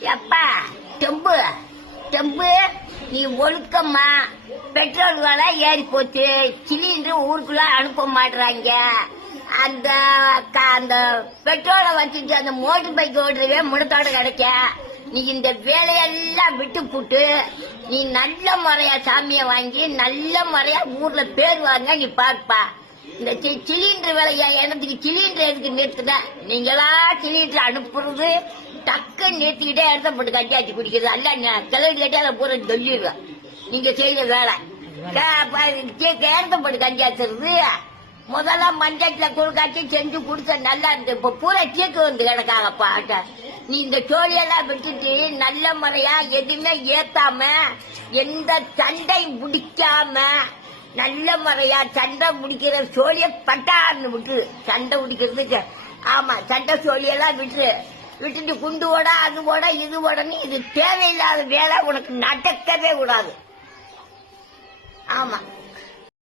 எப்பா தெம்பு தெம்பு நீ ஒழுக்கம்மா. பெட்ரோல் விலை ஏறி போச்சு. சிலிண்டர் ஊருக்குள்ள அனுப்ப மாட்டுறாங்க. அந்த அந்த பெட்ரோலை வச்சுட்டு அந்த மோட்டர் பைக் ஓடுறவே முடத்தோட கிடைக்க. நீ இந்த வேலையெல்லாம் விட்டு போட்டு நீ நல்ல முறையா சாமியை வாங்கி நல்ல முறையா ஊர்ல பேர் வாங்க நீ பாருப்பா. இந்த சிலிண்டர் விலையா எனக்கு சிலிண்டர் எதுக்கு நிறுத்துட? நீங்களா சிலிண்டர் அனுப்புறது டக்கு நிறுத்திக்கிட்டே இடத்த போட்டு கட்டியாச்சு குடிக்கிறது அல்ல. கிளறி கட்டி அதை பூரா சொல்லிடுவேன். நீங்க செய்யற வேலை இடத்த போட்டு கட்டியாச்சுறது. முதல்ல மஞ்சத்துல குழுக்காட்சி செஞ்சு குடிச்ச நல்லா இருந்து. இப்ப பூரா சீக்கு வந்து கிடக்காங்கப்பா. நீ இந்த சோழியெல்லாம் விட்டுட்டு நல்ல முறையா எதுவுமே ஏத்தாம எந்த சண்டை முடிக்காம நல்ல முறையா சண்டை முடிக்கிற சோழிய பட்டான்னு விட்டு சண்டை முடிக்கிறதுக்கு. ஆமா, சண்டை சோழியெல்லாம் விட்டுட்டு குண்டு ஓட அது ஓட இது ஓடன்னு இது தேவையில்லாத வேலை உனக்கு நடக்கவே கூடாது. ஆமா,